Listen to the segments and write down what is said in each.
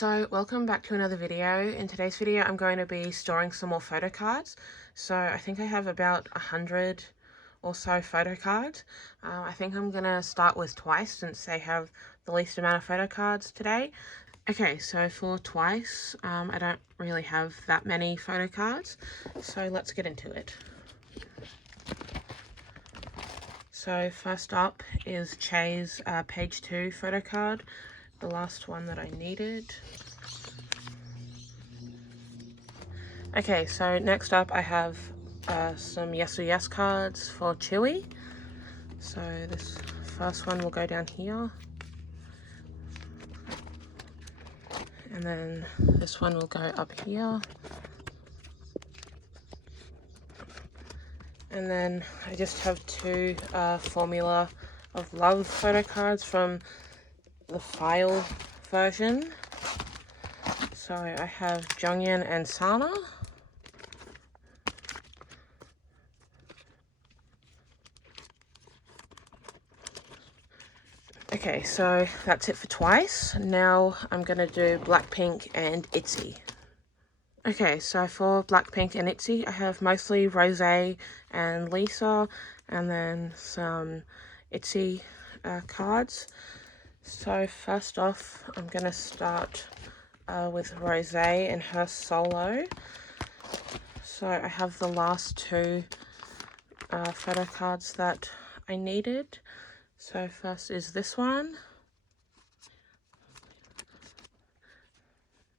So welcome back to another video. In today's video I'm going to be storing some more photo cards. So I think I have about 100 or so photo cards. I think I'm going to start with Twice since they have the least amount of photo cards today. Okay, so for Twice, I don't really have that many photo cards, so let's get into it. So first up is Che's page 2 photo card, the last one that I needed. Okay, so next up I have some Yes or Yes cards for Chewy. So this first one will go down here. And then this one will go up here. And then I just have two Formula of Love photo cards from the file version. So I have Jonghyun and Sana. Okay, so that's it for Twice. Now I'm gonna do Blackpink and ITZY. Okay, so for Blackpink and ITZY, I have mostly Rosé and Lisa, and then some ITZY cards. So first off, I'm gonna start with Rosé and her solo. So I have the last two photo cards that I needed. So first is this one,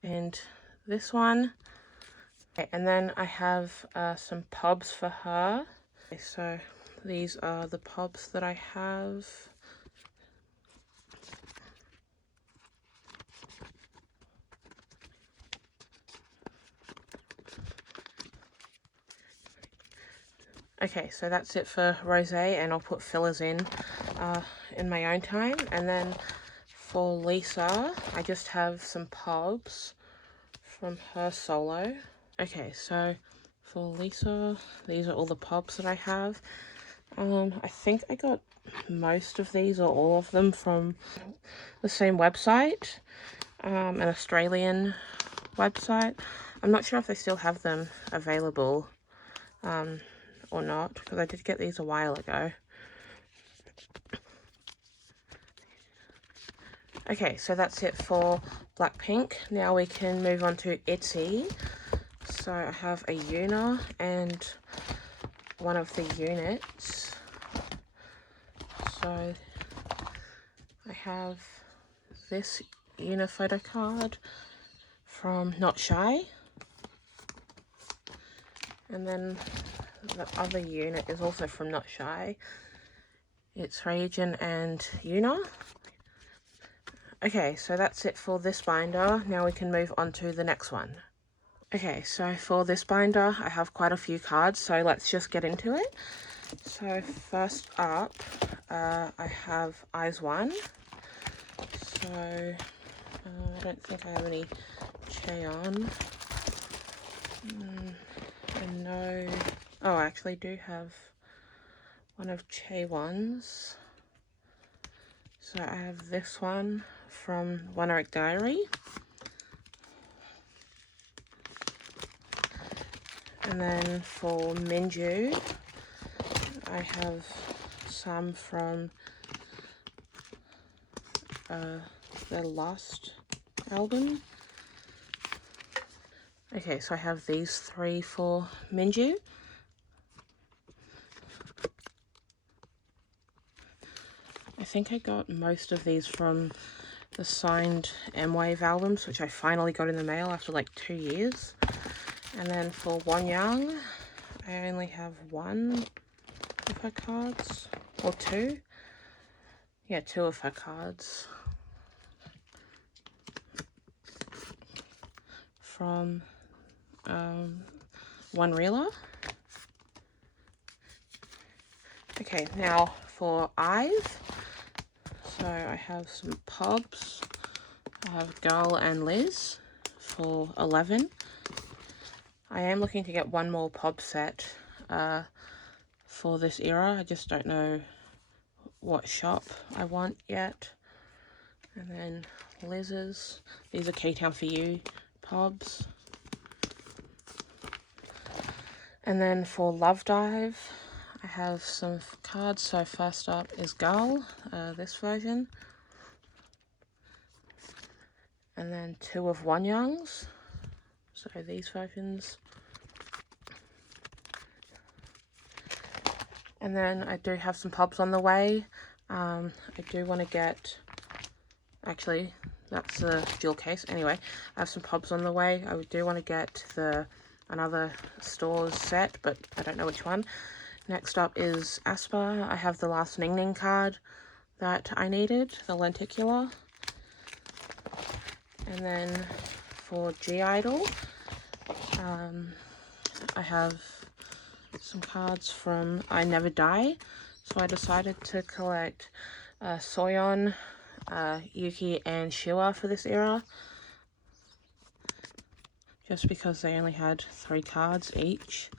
and this one. Okay, and then I have some pubs for her. Okay, so these are the pubs that I have. Okay, so that's it for Rosé, and I'll put fillers in my own time. And then for Lisa, I just have some pubs from her solo. Okay, so for Lisa, these are all the pubs that I have. I think I got most of these or all of them from the same website, an Australian website. I'm not sure if they still have them available or not, because I did get these a while ago. Okay, so that's it for Blackpink. Now we can move on to ITZY. So I have a Yuna and one of the units. So I have this Yuna photo card from Not Shy. And then the other unit is also from Not Shy. It's Ryujin and Yuna. Okay, so that's it for this binder. Now we can move on to the next one. Okay, so for this binder, I have quite a few cards, so let's just get into it. So first up, I have Eyes1. So I don't think I have any Cheon. And no, oh, I actually do have one of Chaewon's. So I have this one from One Eric Diary. And then for Minju, I have some from their last album. Okay, so I have these three for Minju. I think I got most of these from the signed M-Wave albums, which I finally got in the mail after like 2 years. And then for Wonyoung, I only have one of her cards, or two. Yeah, two of her cards. From One Reeler. Okay, now for Eyes. So I have some pubs. I have Girl and Liz for 11. I am looking to get one more pub set for this era. I just don't know what shop I want yet. And then Liz's. These are K-Town For You pobs. And then for Love Dive, I have some cards. So first up is Girl, this version. And then 2 of Wonyoungs, so these versions. And then I do have some pobs on the way. I do want to get, actually, that's a dual case. Anyway, I have some pobs on the way. I do want to get another stores set, but I don't know which one. Next up is Aspa. I have the last Ning Ning card that I needed, the lenticular. And then for G-Idol, I have some cards from I Never Die. So I decided to collect Soyeon, Yuki, and Shua for this era. Just because they only had 3 cards each.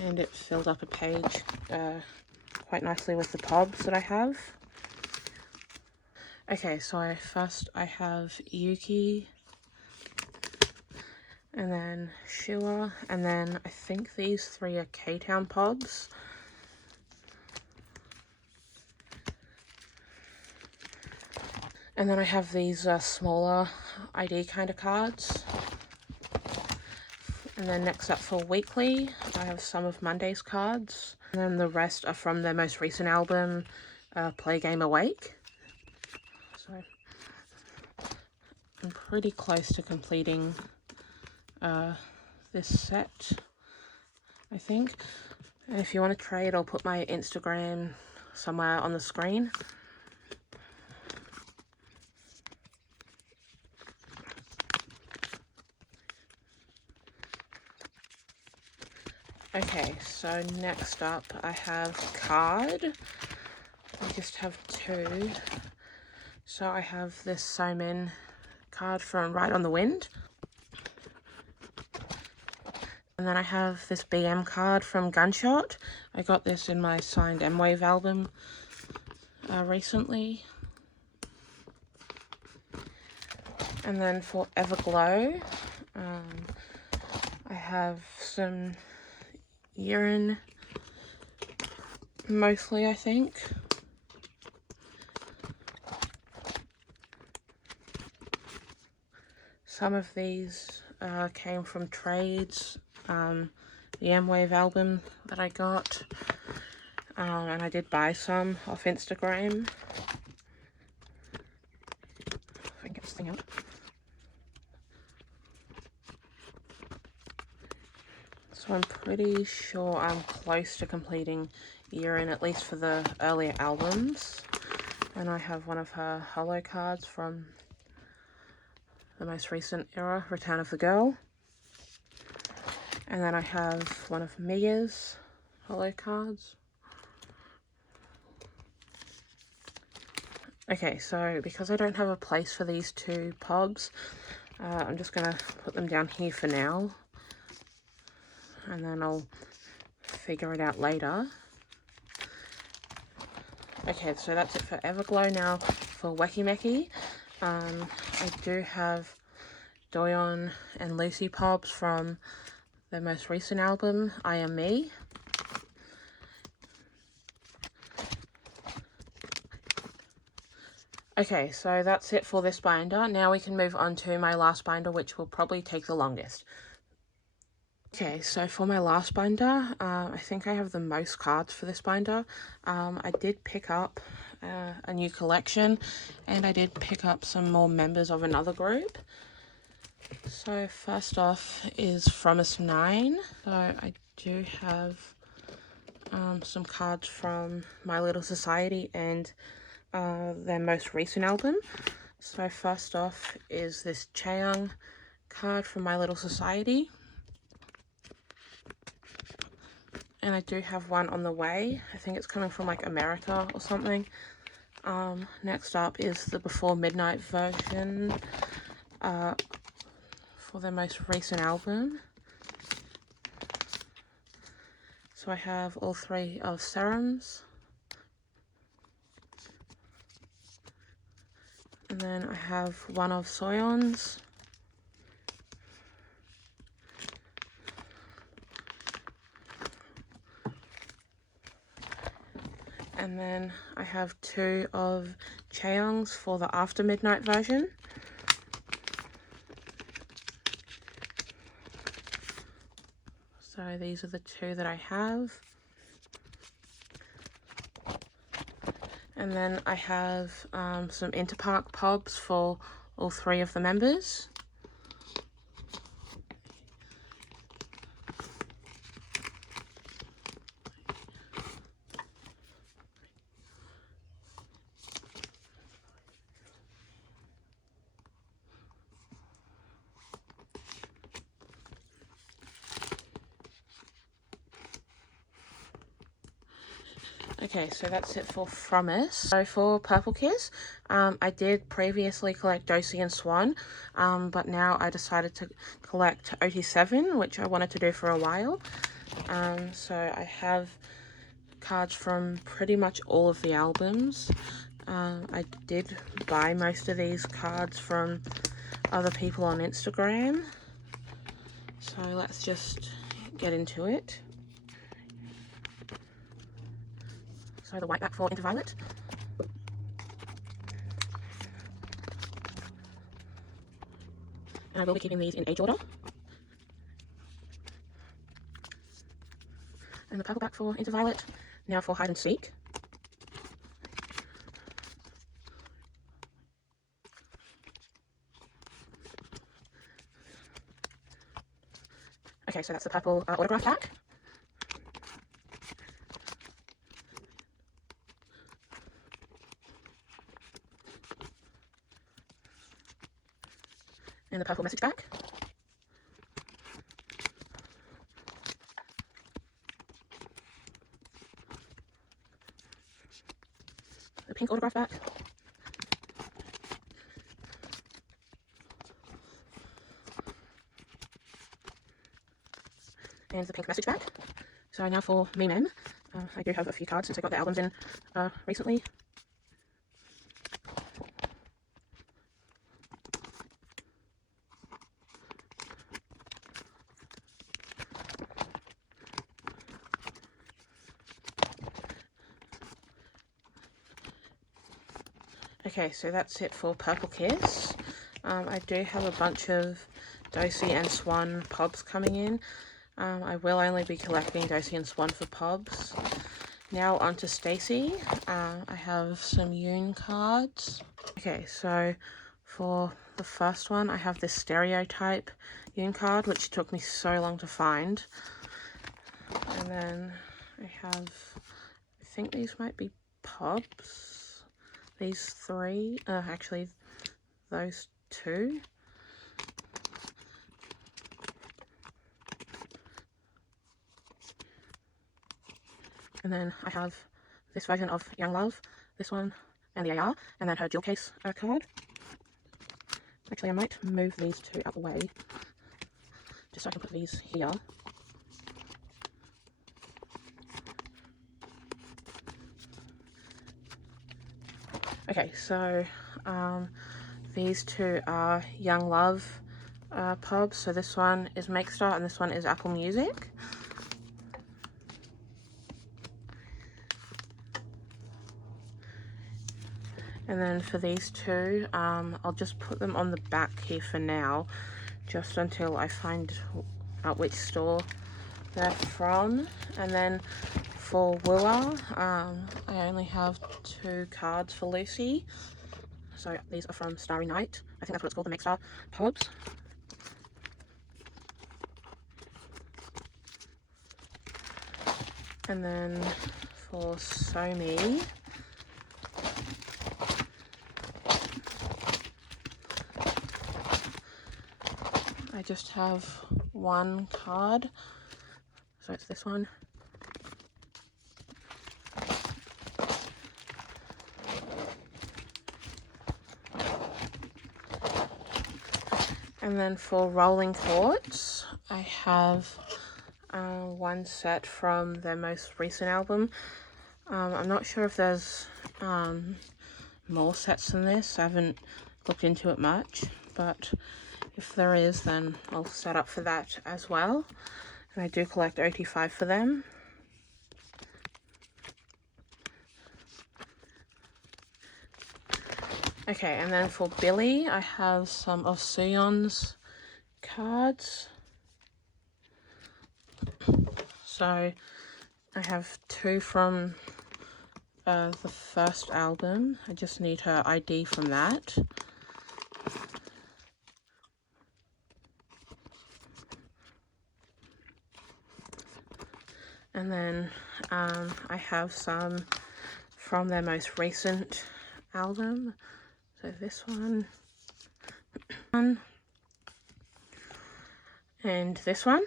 And it filled up a page quite nicely with the pobs that I have. Okay, so first I have Yuki, and then Shua, and then I think these 3 are K-Town pobs. And then I have these smaller ID kind of cards. And then next up for Weekly, I have some of Monday's cards. And then the rest are from their most recent album, Play Game Awake. So I'm pretty close to completing this set, I think. And if you want to trade, I'll put my Instagram somewhere on the screen. Okay, so next up I have card. I just have 2. So I have this Somin card from Ride on the Wind. And then I have this BM card from Gunshot. I got this in my signed M-Wave album recently. And then for Everglow, I have some urine, mostly I think. Some of these came from trades, the M-Wave album that I got, and I did buy some off Instagram. If I can get this thing out. So I'm pretty sure I'm close to completing Urine, at least for the earlier albums. And I have one of her holo cards from the most recent era, Return of the Girl. And then I have one of Mia's holo cards. Okay, so because I don't have a place for these 2 pobs, I'm just going to put them down here for now. And then I'll figure it out later. Okay, so that's it for Everglow. Now for Wacky Mecky, I do have Doyeon and Lucy pobs from their most recent album, I Am Me. Okay, so that's it for this binder. Now we can move on to my last binder, which will probably take the longest. Okay, so for my last binder, I think I have the most cards for this binder. I did pick up a new collection, and I did pick up some more members of another group. So first off is From Us 9. So I do have some cards from My Little Society and their most recent album. So first off is this Chaeyoung card from My Little Society. And I do have one on the way. I think it's coming from like America or something. Next up is the Before Midnight version for their most recent album. So I have all 3 of Serums. And then I have one of Soyeon's. And then I have two of Chaeyoung's for the After Midnight version. So these are the two that I have. And then I have some Interpark pubs for all three of the members. Okay, so that's it for From Us. So for Purple Kiss, I did previously collect Dosi and Swan, but now I decided to collect OT7, which I wanted to do for a while. So I have cards from pretty much all of the albums. I did buy most of these cards from other people on Instagram. So let's just get into it. So the white back for Into Violet. And I will be keeping these in age order. And the purple back for Into Violet. Now for Hide and Seek. Okay, so that's the purple autograph pack. And the purple message pack. The pink autograph pack. And the pink message pack. So now for Me Mem. I do have a few cards since I got the albums in recently. Okay, so that's it for Purple Kiss. I do have a bunch of Dosi and Swan pubs coming in. I will only be collecting Dosi and Swan for pubs. Now on to Stacey. I have some Yoon cards. Okay, so for the first one, I have this Stereotype Yoon card, which took me so long to find. And then I have, I think these might be pubs. These three, actually those two. And then I have this version of Young Love, this one, and the AR, and then her jewel case card. Actually, I might move these two out the way, just so I can put these here. Okay, so these two are Young Love pubs. So this one is Makestar and this one is Apple Music. And then for these two, I'll just put them on the back here for now, just until I find out which store they're from. And then for Wua, I only have two cards for Lucy. So these are from Starry Night. I think that's what it's called, the Makestar pubs. And then for Somi, I just have one card, so it's this one. And then for Rolling Thoughts, I have one set from their most recent album. I'm not sure if there's more sets than this. I haven't looked into it much, but if there is, then I'll set up for that as well. And I do collect OT5 for them. Okay, and then for Billy, I have some of Suyeon's cards. So I have 2 from the first album. I just need her ID from that. And then I have some from their most recent album. So this one, and this one.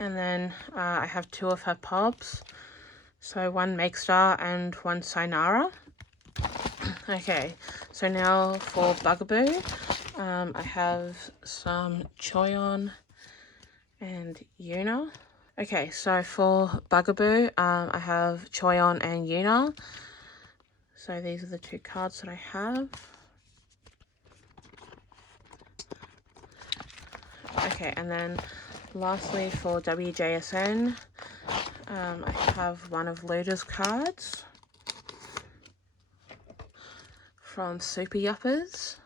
And then I have 2 of her pobs. So one Makestar and one Sinara. Okay, so now for Bugaboo, I have some Choyeon and Yuna. Okay, so for Bugaboo, I have Choyeon and Yuna. So these are the 2 cards that I have. Okay, and then lastly for WJSN, I have one of Luda's cards from Super Yuppers.